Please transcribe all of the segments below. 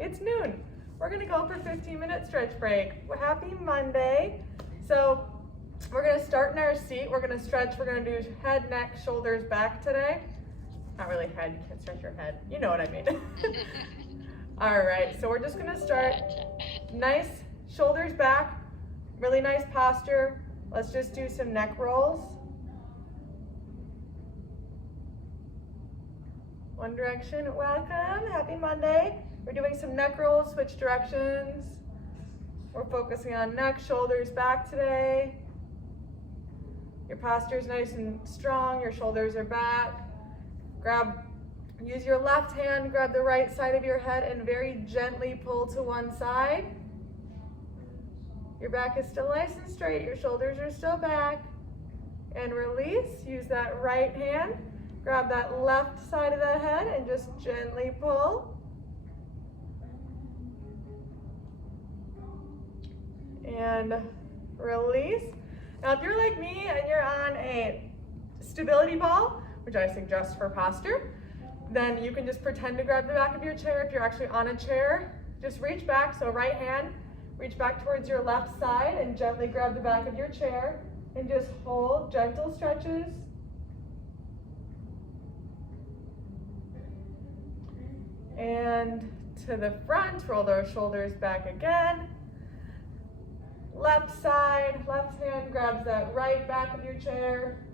it's noon. We're gonna go for 15-minute stretch break. Well, happy Monday. So we're gonna start in our seat. We're gonna stretch. We're gonna do head, neck, shoulders, back today. Not really head, you can't stretch your head. You know what I mean. All right, so we're just gonna start nice shoulders back, really nice posture. Let's just do some neck rolls. One direction, welcome, happy Monday. We're doing some neck rolls, switch directions. We're focusing on neck, shoulders, back today. Your posture is nice and strong, your shoulders are back. Use your left hand, grab the right side of your head and very gently pull to one side. Your back is still nice and straight, your shoulders are still back. And release, use that right hand, grab that left side of the head and just gently pull. And release. Now if you're like me and you're on a stability ball, which I suggest for posture, then you can just pretend to grab the back of your chair. If you're actually on a chair, just reach back, so right hand, reach back towards your left side and gently grab the back of your chair and just hold, gentle stretches. And to the front, roll those shoulders back again. Left side, left hand grabs that right back of your chair.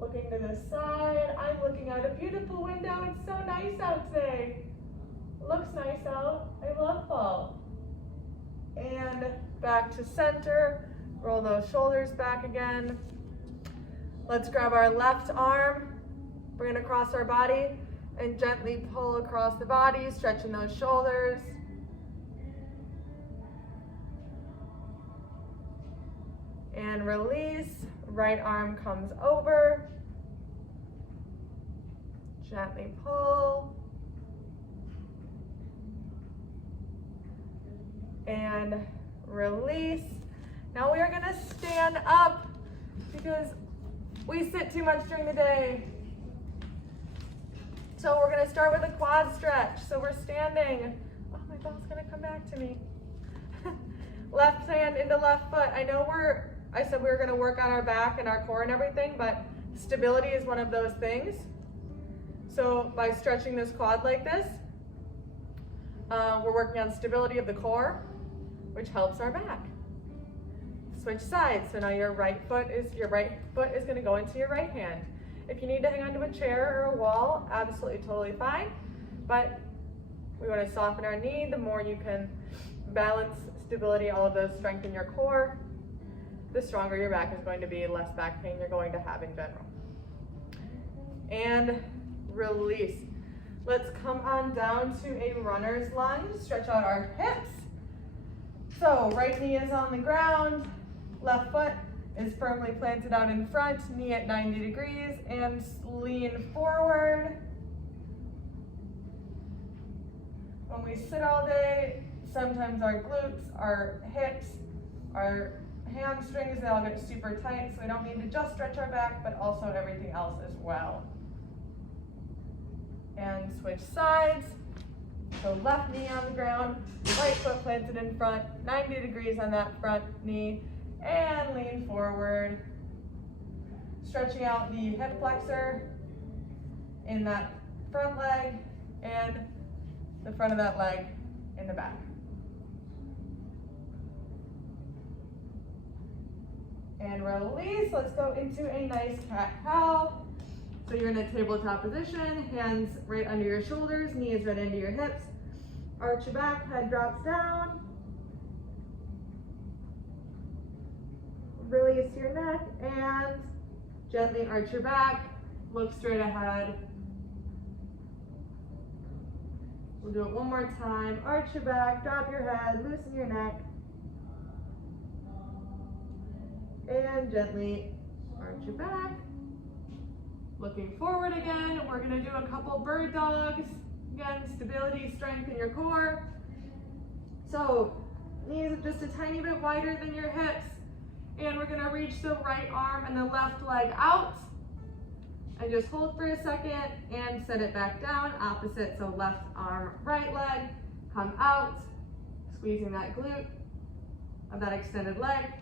Looking to the side, I'm looking out a beautiful window. It's so nice out today. It looks nice out. I love fall. And back to center, roll those shoulders back again. Let's grab our left arm, bring it across our body, and gently pull across the body, stretching those shoulders. And release, right arm comes over. Gently pull. And release. Now we are gonna stand up because we sit too much during the day. So we're gonna start with a quad stretch. So we're standing. Oh, my ball's gonna come back to me. Left hand into left foot. I said we were gonna work on our back and our core and everything, but stability is one of those things. So by stretching this quad like this, we're working on stability of the core, which helps our back. Switch sides. So now your right foot is going to go into your right hand. If you need to hang onto a chair or a wall, absolutely totally fine. But we want to soften our knee. The more you can balance stability, all of those strengthen your core, the stronger your back is going to be, less back pain you're going to have in general. And release. Let's come on down to a runner's lunge. Stretch out our hips. So right knee is on the ground, left foot is firmly planted out in front, knee at 90 degrees, and lean forward. When we sit all day, sometimes our glutes, our hips, our hamstrings, they all get super tight, so we don't need to just stretch our back, but also everything else as well. And switch sides. So left knee on the ground, right foot planted in front, 90 degrees on that front knee, and lean forward. Stretching out the hip flexor in that front leg and the front of that leg in the back. And release. Let's go into a nice cat-cow. So you're in a tabletop position, hands right under your shoulders, knees right into your hips. Arch your back, head drops down. Release your neck and gently arch your back, look straight ahead. We'll do it one more time. Arch your back, drop your head, loosen your neck. And gently arch your back. Looking forward again, we're gonna do a couple bird dogs. Again, stability, strength in your core. So, knees just a tiny bit wider than your hips. And we're gonna reach the right arm and the left leg out. And just hold for a second and set it back down, opposite, so left arm, right leg, come out, squeezing that glute of that extended leg,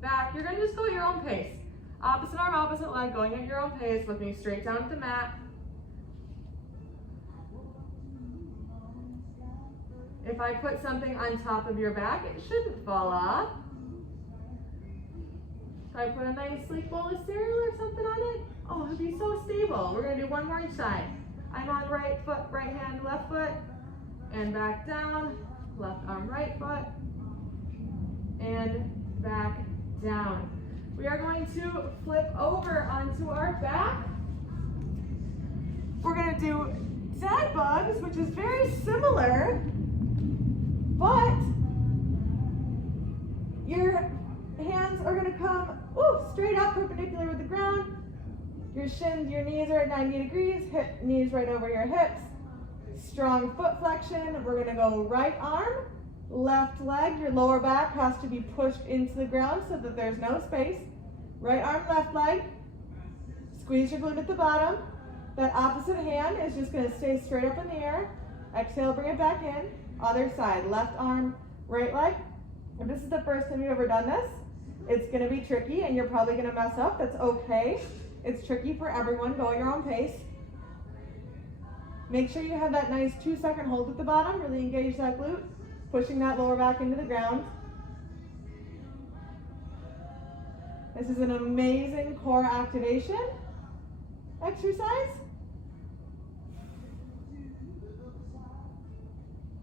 back. You're gonna just go at your own pace. Opposite arm, opposite leg, going at your own pace, looking straight down at the mat. If I put something on top of your back, it shouldn't fall off. If I put a nice sleek bowl of cereal or something on it, oh, it'd be so stable. We're gonna do one more each side. I'm on right foot, right hand, left foot, and back down, left arm, right foot, and back down. We are going to flip over onto our back. We're gonna do dead bugs, which is very similar, but your hands are gonna come straight up, perpendicular with the ground. Your shins, your knees are at 90 degrees, knees right over your hips. Strong foot flexion. We're gonna go right arm, left leg. Your lower back has to be pushed into the ground so that there's no space. Right arm, left leg. Squeeze your glute at the bottom. That opposite hand is just gonna stay straight up in the air. Exhale, bring it back in. Other side, left arm, right leg. If this is the first time you've ever done this, it's gonna be tricky and you're probably gonna mess up. That's okay. It's tricky for everyone. Go at your own pace. Make sure you have that nice 2-second hold at the bottom. Really engage that glute, pushing that lower back into the ground. This is an amazing core activation exercise.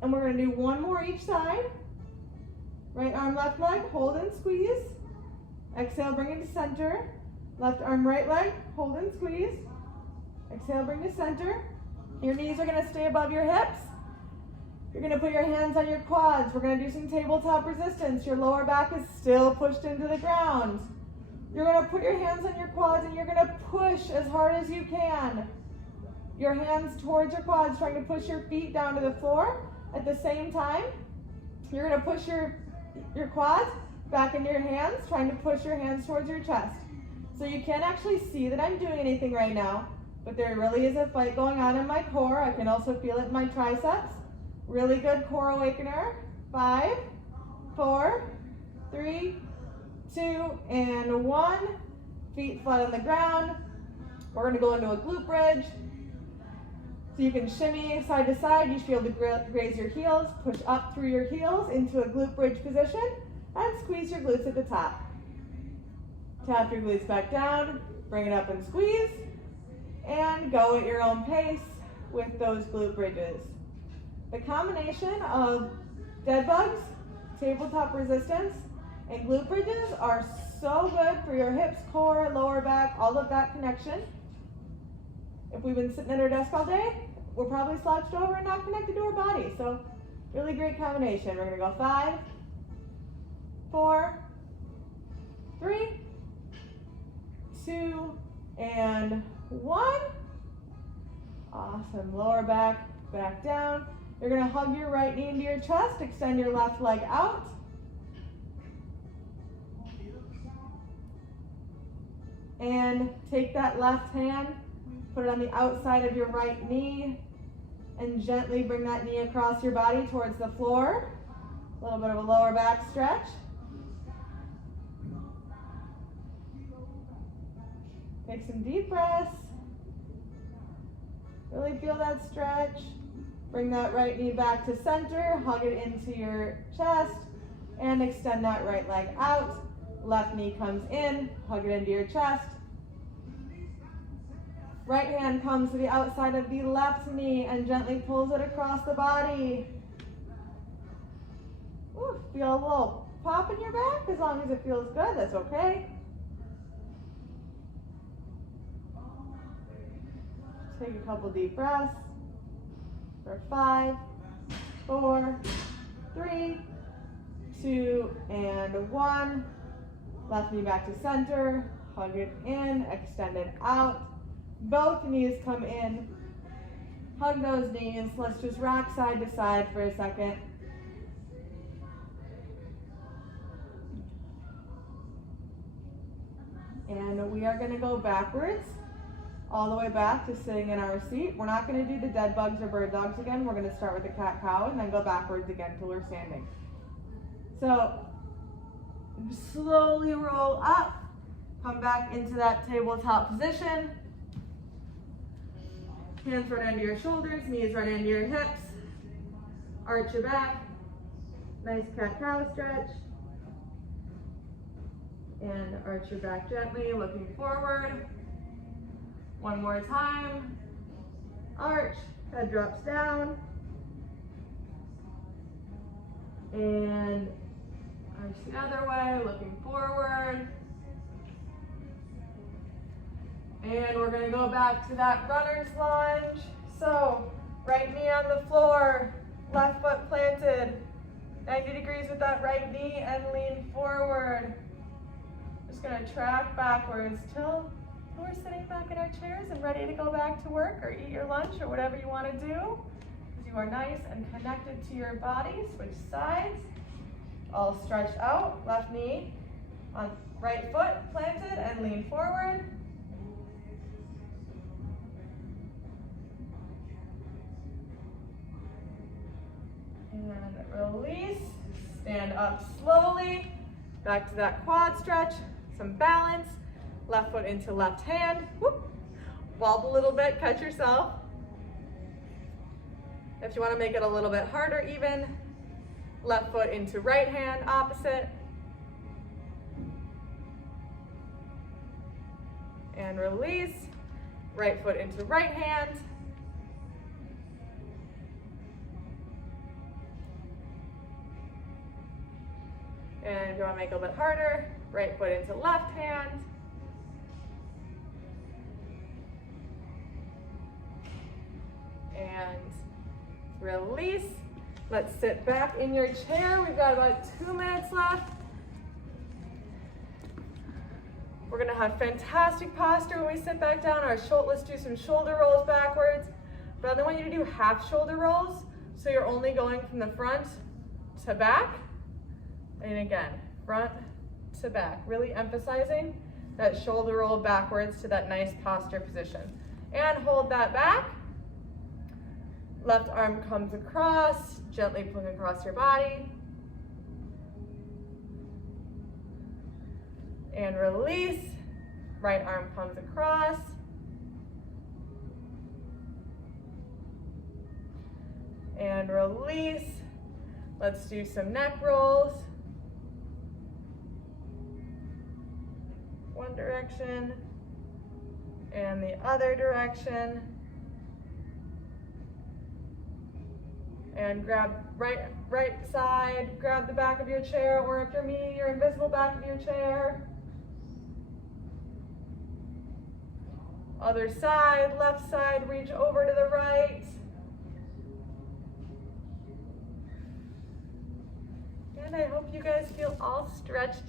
And we're going to do one more each side. Right arm, left leg, hold and squeeze. Exhale, bring it to center. Left arm, right leg, hold and squeeze. Exhale, bring to center. Your knees are going to stay above your hips. You're going to put your hands on your quads. We're going to do some tabletop resistance. Your lower back is still pushed into the ground. You're going to put your hands on your quads and you're going to push as hard as you can. Your hands towards your quads, trying to push your feet down to the floor. At the same time, you're going to push your quads back into your hands, trying to push your hands towards your chest. So you can't actually see that I'm doing anything right now, but there really is a fight going on in my core. I can also feel it in my triceps. Really good core awakener. 5, 4, 3, 2, and 1. Feet flat on the ground. We're going to go into a glute bridge. So you can shimmy side to side. You should be able to raise your heels, push up through your heels into a glute bridge position, and squeeze your glutes at the top. Tap your glutes back down, bring it up and squeeze, and go at your own pace with those glute bridges. The combination of dead bugs, tabletop resistance, and glute bridges are so good for your hips, core, lower back, all of that connection. If we've been sitting at our desk all day, we're probably slouched over and not connected to our body. So really great combination. We're gonna go 5, 4, 3, 2, and 1. Awesome. Lower back, back down. You're gonna hug your right knee into your chest, extend your left leg out. And take that left hand, put it on the outside of your right knee, and gently bring that knee across your body towards the floor. A little bit of a lower back stretch. Take some deep breaths. Really feel that stretch. Bring that right knee back to center, hug it into your chest, and extend that right leg out. Left knee comes in, hug it into your chest. Right hand comes to the outside of the left knee and gently pulls it across the body. Ooh, feel a little pop in your back. As long as it feels good, that's okay. Take a couple deep breaths for 5, 4, 3, 2, and 1. Left knee back to center, hug it in, extend it out. Both knees come in. Hug those knees. Let's just rock side to side for a second. And we are going to go backwards all the way back to sitting in our seat. We're not going to do the dead bugs or bird dogs again. We're going to start with the cat-cow and then go backwards again till we're standing. So slowly roll up, come back into that tabletop position. Hands run under your shoulders, knees run into your hips. Arch your back. Nice cat-cow stretch. And arch your back gently, looking forward. One more time. Arch, head drops down. And arch the other way, looking forward. And we're gonna go back to that runner's lunge. So, right knee on the floor, left foot planted, 90 degrees with that right knee and lean forward. Just gonna track backwards till we're sitting back in our chairs and ready to go back to work or eat your lunch or whatever you wanna do. You are nice and connected to your body. Switch sides, all stretched out, left knee on right foot planted and lean forward. And release, stand up slowly, back to that quad stretch, some balance, left foot into left hand, whoop. Wobble a little bit, catch yourself. If you want to make it a little bit harder even, left foot into right hand, opposite. And release, right foot into right hand. And if you want to make it a little bit harder, right foot into left hand. And release. Let's sit back in your chair. We've got about 2 minutes left. We're gonna have fantastic posture when we sit back down. Let's do some shoulder rolls backwards. But I only want you to do half shoulder rolls. So you're only going from the front to back. And again, front to back. Really emphasizing that shoulder roll backwards to that nice posture position. And hold that back. Left arm comes across, gently pulling across your body. And release. Right arm comes across. And release. Let's do some neck rolls. One direction and the other direction. And grab right side, grab the back of your chair, or if you're me, your invisible back of your chair. Other side, left side, reach over to the right. And I hope you guys feel all stretched